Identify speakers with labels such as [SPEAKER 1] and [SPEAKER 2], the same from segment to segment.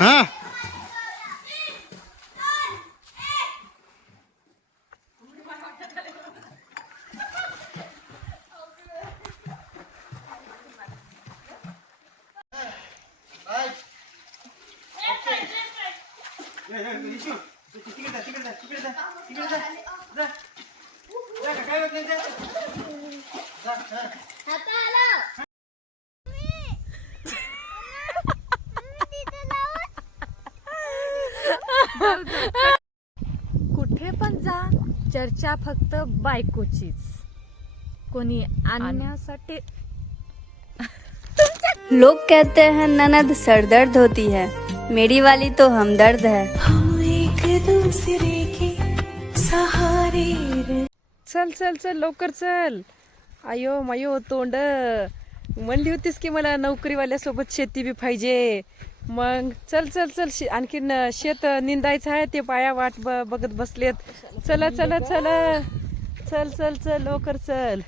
[SPEAKER 1] हा
[SPEAKER 2] कुठे पण जा चर्चा फक्त बायकोचीच. कोणी आणण्यासाठी
[SPEAKER 3] लोग कहते हैं ननद सरदर्द होती है। मेरी वाली तो हमदर्द है।
[SPEAKER 4] हम एक दूसरे के सहारे
[SPEAKER 2] चल चल चल लवकर चल. आयो मायो तोंड. म्हणली होतीस की मला नोकरीवाल्यासोबत शेती बी पाहिजे. मग चल चल चल शे- आणखीन शेत निंदायचं आहे ते पाया वाट ब- बघत बसलेत. चला चला चला. चल चल चल लवकर चल.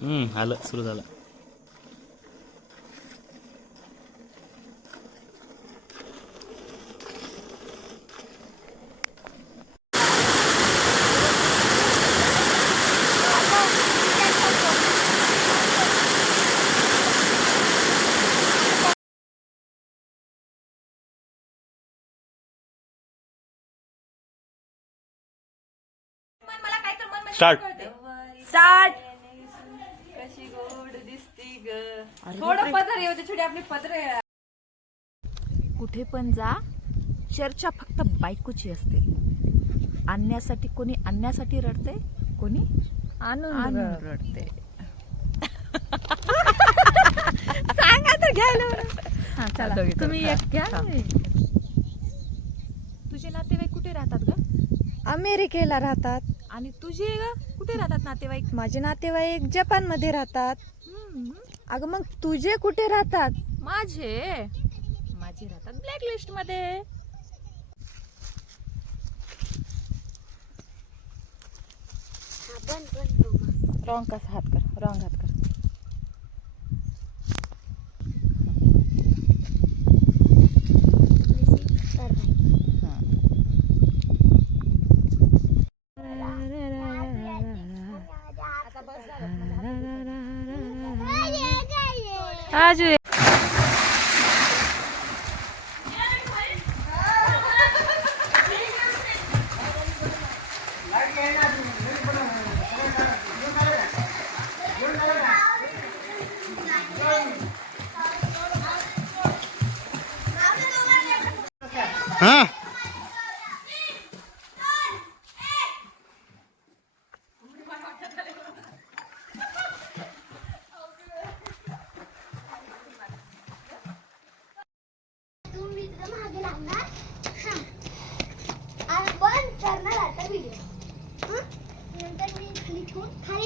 [SPEAKER 1] हम्म आलं सुरू झालं. स्टार्ट
[SPEAKER 2] स्टार्ट कशी गोड दिसती ग. थोडं पदर येऊ दे छोटी आपली पदर कुठे पण जा चर्चा फक्त बायकोची असते. आणण्यासाठी कोणी आणण्यासाठी रडते कोणी आणून रडते. सांगा तर घ्यायला चला. तुम्ही एक घ्या. तुझे नातेवाईक कुठे राहतात ग?
[SPEAKER 5] अमेरिकेला राहतात.
[SPEAKER 2] आणि तुझे ग कुठे राहतात नातेवाईक?
[SPEAKER 5] माझे नातेवाईक जपानमध्ये राहतात.
[SPEAKER 2] हम्म.
[SPEAKER 5] अगं मग तुझे कुठे राहतात?
[SPEAKER 2] माझे? माझे राहतात ब्लॅक लिस्टमध्ये रॉंग कसा हात कर? रॉंग हात कर. आज
[SPEAKER 1] हा